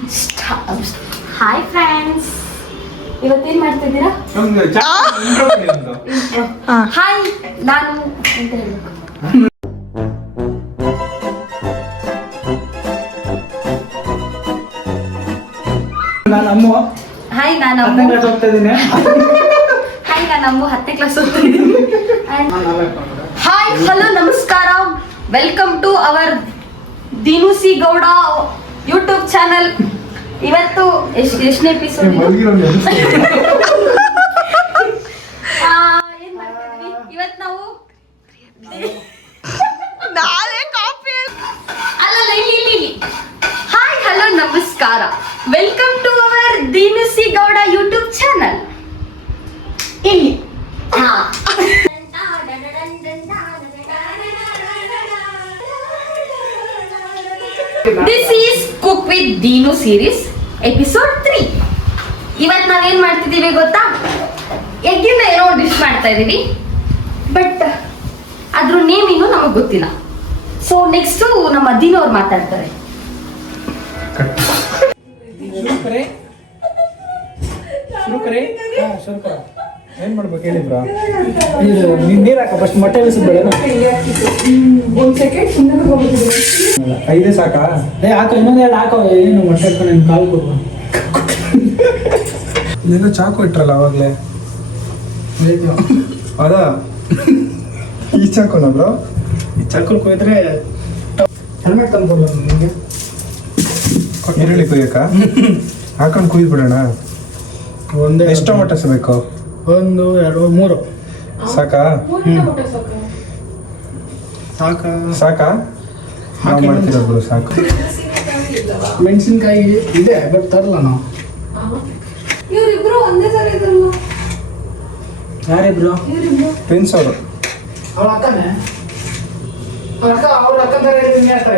Hi friends, ಇವತ್ತೇನ್ ಮಾಡ್ತಿದ್ದೀರಾ? Hi, ನಾನು ಅಂತ ಹೇಳ್ಬೇಕು. ಹಾಯ್, ನಾನು 10ನೇ ಕ್ಲಾಸ್ ಓದ್ತಾ ಇದ್ದೀನಿ. ಹಾಯ್, ನಾನು 10ನೇ ಕ್ಲಾಸ್ ಓದ್ತಾ ಇದ್ದೀನಿ. ಹಾಯ್, ಹಲೋ, ನಮಸ್ಕಾರ, welcome to our Dinusi Gowda YouTube channel. ಇವತ್ತು ಎಷ್ಟನೇ ಎಪಿಸೋಡ್? ಏನ್ ಮಾಡ್ತಿದ್ವಿ ಇವತ್ತು ನಾವು? ಅಲ್ಲ, ಇಲ್ಲಿ ಹಾಯ್, ಹಲೋ, ನಮಸ್ಕಾರ, welcome to our Dinusi Gowda YouTube channel. ಇಲ್ಲಿ this is cook with Deenu series episode 3. ಇವತ್ತು ನಾವೇನ್ ಮಾಡ್ತಿದೀವಿ ಗೊತ್ತಾ? ಎಗ್ಗಿಂದ ಏನೋ ಡಿಶ್ ಮಾಡ್ತಾ ಇದೀವಿ, ಬಟ್ ಅದ್ರ ನೇಮ್ ಇನ್ನೂ ನಮಗೆ ಗೊತ್ತಿಲ್ಲ. ಸೊ ನೆಕ್ಸ್ಟ್ ನಮ್ಮ ದೀನು ಅವ್ರು ಮಾತಾಡ್ತಾರೆ. ಏನ್ ಮಾಡ್ಬೇಕು ಹೇಳಿಬ್ರಾ? ನೀರ್ ಹಾಕ ಫಸ್ಟ್, ಮೊಟ್ಟೆ ಬಿಸಿಬೇಡ. ಐದೇ ಸಾಕಾ? ಹಾಕೋ, ಇನ್ನೊಂದು ಎರಡು ಹಾಕೋ. ಏನು ಮೊಟ್ಟೆ ಇಟ್ಕೊಂಡು ನಿನ್ ಕಾಲು ಕೊಡುವ. ನೀನು ಚಾಕು ಇಟ್ರಲ್ಲ ಅವಾಗ್ಲೇ. ಹೌದಾ? ಈ ಚಾಕುನ ಬ್ರೋ? ಈ ಚಾಕು ಕೊಯ್ದ್ರೆ ಹೆಲ್ಮೆಟ್ ತಂದ್ಕೊಡ್ಲ ನಿಮಗೆ. ಈರುಳ್ಳಿ ಕೊಯ್ಯಕ್ಕ ಹಾಕೊಂಡು ಕುಯ್ದು ಬಿಡೋಣ. ಒಂದೇ ಎಷ್ಟು ಟೊಮೆಟೊಸ್ ಬೇಕು? 1, 2, 3 ಸಾಕಾ? ಸಾಕಾ? ನಾವು ಮಾಡ್ತಿರೋದು ಸಾಕು. ಮೆಣಸಿನ್ಕಾಯಿ ಇದೆ, ಬಟ್ ತರಲ್ಲ ನಾವು. ಇವರಿಬ್ರು ಒಂದೇ ತರ ಇದ್ರಲ್ಲ. ಯಾರಿಬ್ರು? ಪ್ರಿನ್ಸ್ ಅವರು. ಅವಳ ಅಕ್ಕನೇ? ಅವ್ರ ಅಕ್ಕ ತರ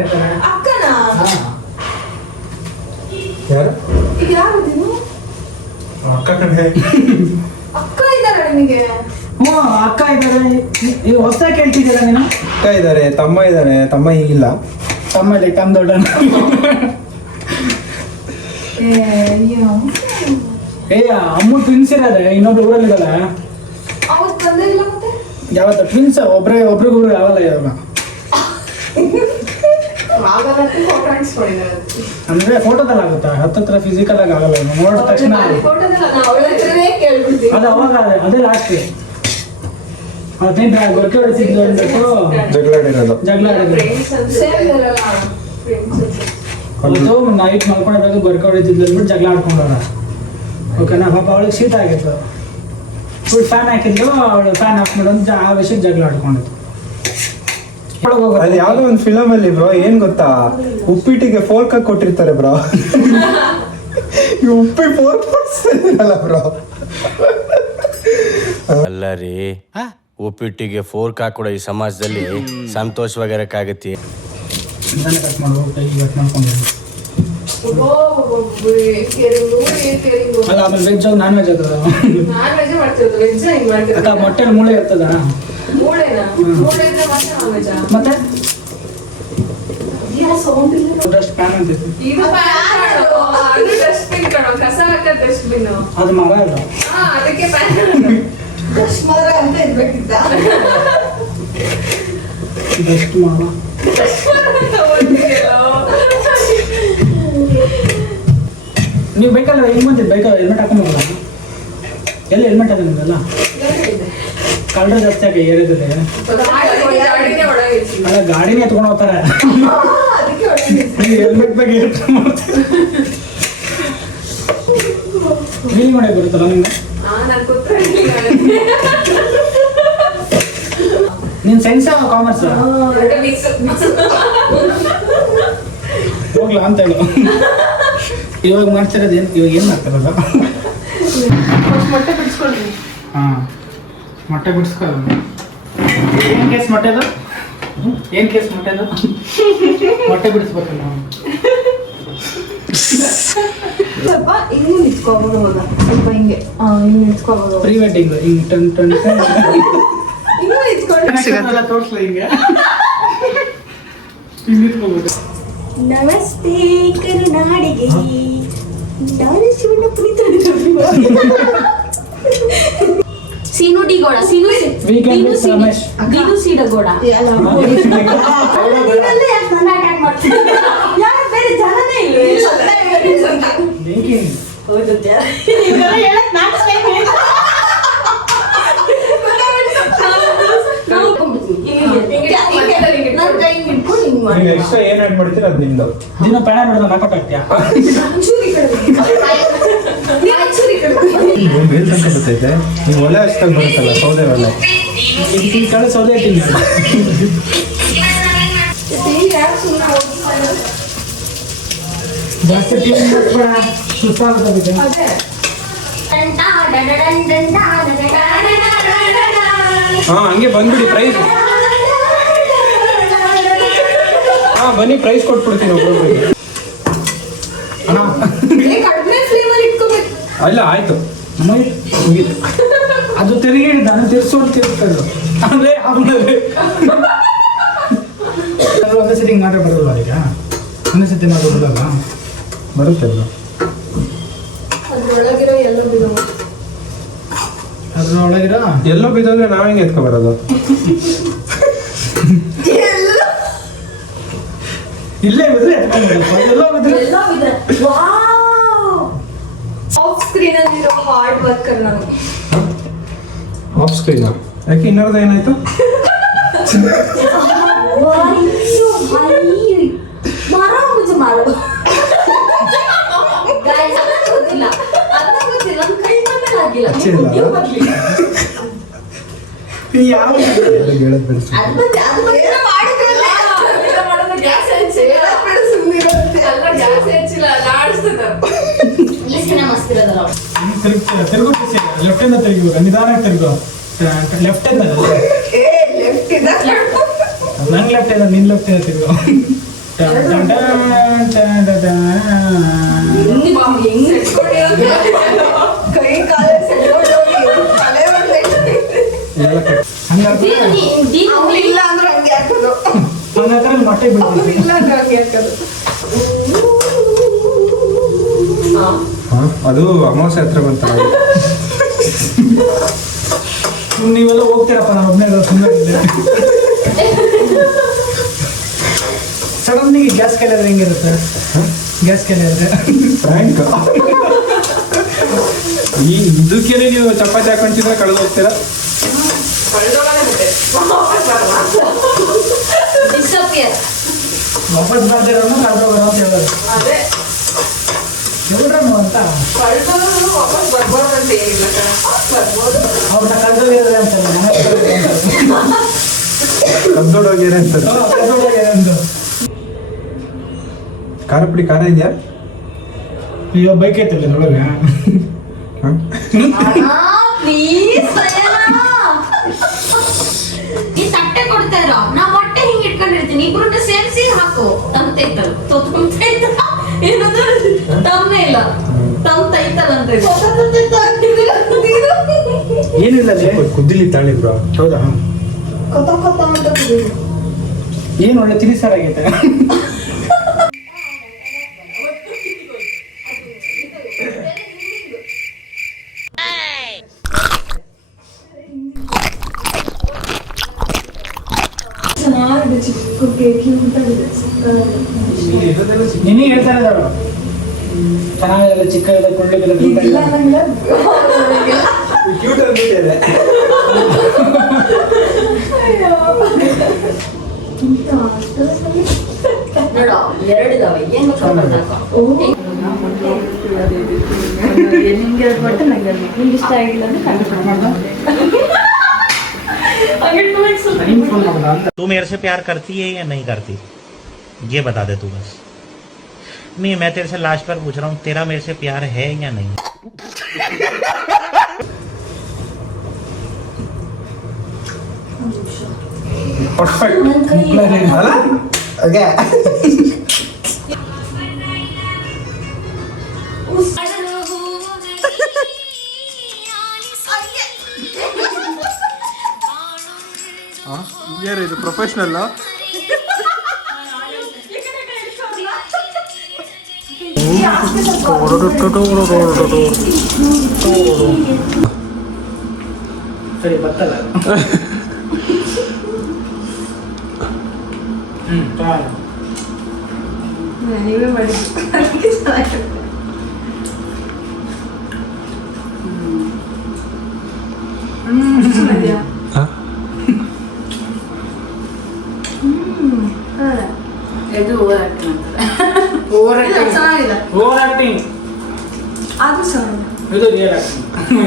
ಇರ್ತಾರೆ. ಅಕ್ಕನಾ? ಯಾರು? ಈಗ ಯಾರು ನೀನು? ಅಕ್ಕ ಕಣೆ. ಅಕ್ಕ ಇದ್ದಾರೆ ನಿಮಗೆ? ಹ್ಞೂ, ಅಕ್ಕ ಇದ್ದಾರೆ. ಈಗ ಹೊಸದಾಗಿ ಕೇಳ್ತಿದ್ದೀರಾ ನೀನು? ಅಕ್ಕ ಇದ್ದಾರೆ, ತಮ್ಮ ಇದ್ದಾರೆ. ತಮ್ಮ ಈಗಿಲ್ಲ. ತಮ್ಮ ಇಲ್ಲ, ತಮ್ಮ ದೊಡ್ಡ. ಅಮ್ಮ ಟ್ವಿನ್ಸ್ ಇರೋದೆ, ಇನ್ನೊಬ್ರು ಊರಲ್ಲಿರಲ್ಲ. ಅವತ್ತು ಬಂದಿಲ್ಲ ಮತ್ತೆ? ಯಾವತ್ತ ಟ್ವಿನ್ಸ್ ಒಬ್ರಿಗೊಬ್ರು ಯಾವಲ್ಲ ಇವಾಗ. ಅಂದ್ರೆ ಫೋಟೋದಲ್ಲಿ ಆಗುತ್ತಾ? ಹತ್ತತ್ರ ಫಿಸಿಕಲ್ ಆಗಿ ಆಗಲ್ಲ. ನೋಡಿದ ತಕ್ಷಣ ಅದು ಅವಾಗ ಅದೇ ಲಾಸ್ಟ್. ಗೊರಕೆ ಹೊಡಿಸಿದ್ದು ಅಂದ್ಬಿಟ್ಟು ಜಗಳ ಆಡಿದ್ರು. ನೈಟ್ ಮಲ್ಕೊಂಡಿದ್ದಾಗ ಗೊರಕೆ ಹೊಡಿತಿದ್ಲು ಅಂದ್ಬಿಟ್ಟು ಜಗಳ ಆಡ್ಕೊಂಡವ್ರ. ಓಕೆನಾ? ಪಾಪ ಅವಳಿಗೆ ಶೀತ ಆಗಿತ್ತು. ಫುಲ್ ಫ್ಯಾನ್ ಹಾಕಿದ್ಲು, ಅವಳು ಫ್ಯಾನ್ ಆಫ್ ಮಾಡೋದು ಆ ವಿಷಯಕ್ಕೆ ಜಗಳ ಆಡ್ಕೊಂಡಿತ್ತು. ಅದು ಯಾವ್ದೋ ಒಂದು ಫಿಲಮ್ ಅಲ್ಲಿ ಬ್ರೋ, ಏನ್ ಗೊತ್ತಾ, ಉಪ್ಪಿಟ್ಟಿಗೆ ಫೋರ್ಕ್ ಹಾಕಿ ಕೊಟ್ಟಿರ್ತಾರೆ ಬ್ರೋ. ಉಪ್ಪಿಟ್ಟು ಫೋರ್ಕ್ ಕೊಡ್ಸಿರಲ್ಲ ಬ್ರೋ. ಅಲ್ಲ ರೀ, ಉಪ್ಪಿಟ್ಟಿಗೆ ಫೋರ್ಕ್ ಹಾಕೊಡೋ ಈ ಸಮಾಜದಲ್ಲಿ ಸಂತೋಷವಾಗಿರಕ್ಕಾಗತ್ತೆ. ಅಲ್ಲ, ಆಮೇಲೆ ವೆಜ್ ನಾನ್ ವೆಜ್ ಆಗ್ತದ? ಮೊಟ್ಟೆ ಮೂಳೆ ಇರ್ತದ ಮತ್ತೆ? ಅದು ಮರ ಅಲ್ಲ, ಡಸ್ಟ್ ಮರ. ನೀವು ಬೇಕಲ್ಲ, ಹೆಂಗ್ ಬಂದಿದ್ದು? ಬೇಕಲ್ಲ, ಹೆಲ್ಮೆಟ್ ಹಾಕೊಂಡ್ಬರಲ್ಲ? ಎಲ್ಲಿ ಹೆಲ್ಮೆಟ್ ಅದ ನಿಮ್ದಲ್ಲ? ಕಳ್ಳರ ಜಾಸ್ತಿ ಆಗಿ ಏರಿದ್ರೆ ಅಲ್ಲ, ಗಾಡಿನೇ ಎತ್ಕೊಂಡು ಹೋಗ್ತಾರೆ. ಹೆಲ್ಮೆಟ್ ಬಗ್ಗೆ ವೀಲ್ ಮಾಡಕ್ಕೆ ಬರುತ್ತಲ್ಲ ನಿಮ್ಗೆ? ನೀನ್ ಸೈನ್ಸ್ ಕಾಮರ್ಸ್ ಹೋಗ್ಲಾ ಅಂತ ಹೇಳು. ಇವಾಗ ಮಾಡ್ತಿರೋದು ಏನು? ಇವಾಗ ಏನು ಮಾಡ್ತಾರಲ್ಲ? ಮೊಟ್ಟೆ ಬಿಡಿಸ್ಕೊಂಡ್ರಿ? ಹಾಂ, ಮೊಟ್ಟೆ ಬಿಡಿಸ್ಕೊಳ್ಳೋದು. ಏನು ಕೇಸ್ ಮೊಟ್ಟೆದು? ಏನು ಕೇಸ್ ಮೊಟ್ಟೆದು? ಮೊಟ್ಟೆ ಬಿಡಿಸ್ಬೇಕಲ್ಲ. ಸ್ವಲ್ಪ ಹಿಂಗೂ ನಿಂತ್ಕೋಬೋದು. ಸ್ವಲ್ಪ ಹಿಂಗೆ ಹಿಂಗೆ ನಿಂತ್ಕೋಬೋದು. ಪ್ರೀ ವೆಡ್ಡಿಂಗ್ ಹಿಂಗೆ ಟನ್ ಇನ್ನೂ ನಿಂತ್ಕೊಂಡು ತೋರಿಸ್ಲ ಹಿಂಗೆ ಹಿಂಗೆ ನಿಂತ್ಕೋಬೋದು. ನಮಸ್ತೆ ಕರುನಾಡಿಗೆ ನಾನು Shivanna Puneeth Seenu D Gowda Weekend with Ramesh. Deenu ಸೀಡ ಗೌಡ ಅಟ್ಯಾಕ್ ಮಾಡ್ತೀನಿ ಯಾರು ಬೇರೆ ಜನನೇ ಇಲ್ಲ ಹೌದು ಹೇಳಕ್ ಈಗ ಎಕ್ಸ್ಟ್ರಾ ಏನ್ ಆಡ್ ಮಾಡ್ತೀರಾ ಅದ್ ನಿಮ್ದು. ದಿನ ಪಯಣ ನೋಡಿದ್ರೆ ನಾಕೌಟ್ ಆಗ್ತೀಯಾ ನೀವು ಮೇಲ್ ತನಕ ಬರ್ತೈತೆ ನೀವು ಒಳ್ಳೆ ಹಚ್ಚಿದಾಗ ಬರುತ್ತಲ್ಲ ಸೌದೆ ಒಳ್ಳೆ. ಈ ಕಡೆ ಸೌದೆ ಇಟ್ಟಿಲ್ಲ ಜಾಸ್ತಿ ಟಿವಿ ನೋಡ್ಬೇಡ ಸುಸ್ತಾಗುತ್ತೆ ಹಾ ಹಂಗೆ ಬಂದ್ಬಿಡಿ ಪ್ರೈಸ್. ಹಾ ಬನ್ನಿ ಪ್ರೈಸ್ ಕೊಟ್ಬಿಡ್ತೀನಿ ಒಬ್ಬೊಬ್ರಿಗೆ. ಅಲ್ಲ ಆಯ್ತು ಮುಗೀತು. ಅದು ತೆರಿಗೆ ಹಿಡಿದಾನೆ ತಿರ್ಸೋದು ತಿರ್ಸ್ತಾರೆ ಅಂದ್ರೆ ಆಮೇಲೆ ಒಂದೇ ಸತಿ ಹಿಂಗೆ ನಾಟಕ ಬರೋಲ್ಲ ಈಗ ಒಂದೇ ಸತಿ ನಾವು ಬರೋಲ್ಲ ಬರುತ್ತೆ ಅದು. ಅದ್ರ ಒಳಗಿರೋ ಎಲ್ಲೋ ಬಿದ್ದೋದ್ರೆ ನಾವ್ ಹೆಂಗೆ ಎತ್ಕೊ ಬರೋದು? ಇಲ್ಲೇ ಬಿದ್ರೆ ಎಲ್ಲೋ ಬಿದ್ರೆ ಆಫ್ ಸ್ಕ್ರೀನ್ ಅಲ್ಲಿರೋ ಹಾರ್ಡ್ ವರ್ಕರ್ ನಾನು ಆಫ್ ಸ್ಕ್ರೀನ್ ಯಾಕೆ ಇನ್ನೊಂದು ಏನಾಯ್ತು? ಮಾರೋ ಮುಚ್ಚ ಮಾರೋ ಗಾಯ್ಸ್ ಗೊತ್ತಿಲ್ಲ ಅದ ಗೊತ್ತಿಲ್ಲ ನನ್ನ ಕೈ ಮೇಲೆ ಆಗಿಲ್ಲ ಯಾವ ಹೇಳೋದು ಬೆಳೆಸಿ. ಅದು ಬಂದ್ರೆ ಮಾಡಿದ್ರಲ್ಲ ಗ್ಯಾಸ್ ಹಚ್ಚಿಲ್ಲ ಅಲ್ಲ ಗ್ಯಾಸ್ ಹಚ್ಚಿಲ್ಲ ಆಡಿಸ್ತದ ಲಿಸ್ಟಿನ ಮಸ್ತ್ ಇರೋದಲ್ಲ ತಿರುಗು ಲೆಫ್ಟ್ ಇಂದ ತಿರುಗಿ ನಿಧಾನಕ್ಕೆ ತಿರುಗು ಲೆಫ್ಟ್ ಇಂದ ನಂಗೆ ಲೆಫ್ಟ್ ಇಂದ ನಿನ್ ಲೆಫ್ಟ್ ಇಂದ ತಿರುಗು ಕೈ ಕಾಲ ಇಲ್ಲ ಅಂದ್ರೆ ಹಂಗೆ ಹಾಕೋದು ಮೊಟ್ಟೆ ಬಿಡ್ತೀನಿ ಇಲ್ಲ ಅಂದ್ರೆ ಹಂಗೆ ಹಾಕೋದು ಹಾ ಅದು ಅಮಾವಾಸ್ಯೆ ಹತ್ರ ಬಂತಲ್ಲ. ನೀವೆಲ್ಲ ಹೋಗ್ತೀರಪ್ಪ ನಾನು ಒಬ್ಬನೇ ಸುಮ್ಮನೆ ಸಡನ್ನಿಗೆ ಗ್ಯಾಸ್ ಕೆಲಿದ್ರೆ ಹೆಂಗಿರುತ್ತೆ? ಗ್ಯಾಸ್ ಕೆಲಿದ್ರೆ ಫ್ರ್ಯಾಂಕ್ ಈ ಇದಕ್ಕೆ ನೀವು ಚಪಾತಿ ಹಾಕೊಂತಿದ್ರೆ ಕಳೆದು ಹೋಗ್ತೀರಾ? ಡಿಸಪಿಯರ್ ವಾಪಸ್ ಬರ್ದಿರೋನು ಕಳ್ದು ಬರೋ ಅಂತ ಹೇಳೋದು ಎಲ್ರನು ಅಂತ ಅವ್ರನ್ನ ಕಳ್ದೋಗಿರೋದೆ ಅಂತಲ್ಲ ಕದ್ದೋಡೋಗ್ಯಾರ ಅಂತಾರೆ. ಕಳ್ದೋಗಿರೋದು ಖಾರ ಪುಡಿ ಖಾರ ಇದೆಯಾ? ಅಯ್ಯೋ ಬೈಕ್ ಐತಲ್ಲ ನೋಡೋಣ ಪ್ಲೀಸ್ ಈ ತಟ್ಟೆ ಕೊಡ್ತಾ ಇರೋ ನಾ ಮೊಟ್ಟೆ ಹಿಂಗ್ ಇಟ್ಕೊಂಡಿರ್ತೀನಿ ಇಬ್ರು ಸೇರಿಸಿ ಹಾಕು ತಮ್ತೈತಲ್ಲ ತೊತ್ಕೊಂತೈತ ಏನಂದ್ರೆ ತಮ್ಮನೇ ಇಲ್ಲ ತಮ್ ತೈತಲ್ಲ ಅಂತ ಏನಿಲ್ಲ ಕುದ್ದಿಲಿ ತಾಳಿ ಬ್ರೋ. ಹೌದಾ ಕೊತ್ತ ಕೊತ್ತ ಅಂತ ಏನು ಒಳ್ಳೆ ತಿರಿಸಾರಾಗೈತೆ ಚಿಕ್ಕ ಕೇಕಿ ಅಂತ ನಿನಗೆ ಹೇಳ್ತಾ ಇದ್ದಾಳು ಚೆನ್ನಾಗಿಲ್ಲ ಚಿಕ್ಕ ಇದೆ ಕೊಳ್ಳಿಗೆಲ್ಲ ಕ್ಯೂಟ್ ಅಂದ್ಬಿಟ್ಟಿದೆ. ನೋಡ ಎರಡಿದಾವೆ ಏನ್ ನಿಮ್ಗೆ ಎರಡು ಬಟ್ಟೆ ನಂಗೆ ನಿಮ್ಗೆ ಇಷ್ಟ ಆಗಿಲ್ಲ ಅಂದ್ರೆ तू मेरे से प्यार करती है या नहीं करती ये बता दे तू बस। नहीं मैं तेरे से लास्ट बार पूछ रहा हूँ तेरा मेरे से प्यार है या नहीं? ಪರ್ಫೆಕ್ಟ್ ಅಲ್ಲ? ಓಕೆ ಯಾರು ಇದು ಪ್ರೊಫೆಷನಲ್? ಸರಿ ಬತ್ತಲ್ಲ ನೀವೇ ಮಾಡಿ ಇದು ಓವರ್ ಚೆನ್ನಾಗಿಲ್ಲ ಓವರ್ ಆಕ್ಟಿಂಗ್ ಅದು ಚೆನ್ನಾಗಿಲ್ಲ ಇದು ರಿಯಲ್ ಆಕ್ಟಿಂಗ್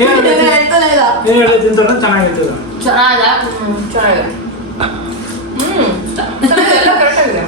ಏನು ಹೇಳೋದ್ರಿಂದ ಚೆನ್ನಾಗಿರ್ತದೆ ಚೆನ್ನಾಗಿದೆ ಚೆನ್ನಾಗಿದೆ ಎಲ್ಲ ಕರೆಕ್ಟ್ ಆಗಿದೆ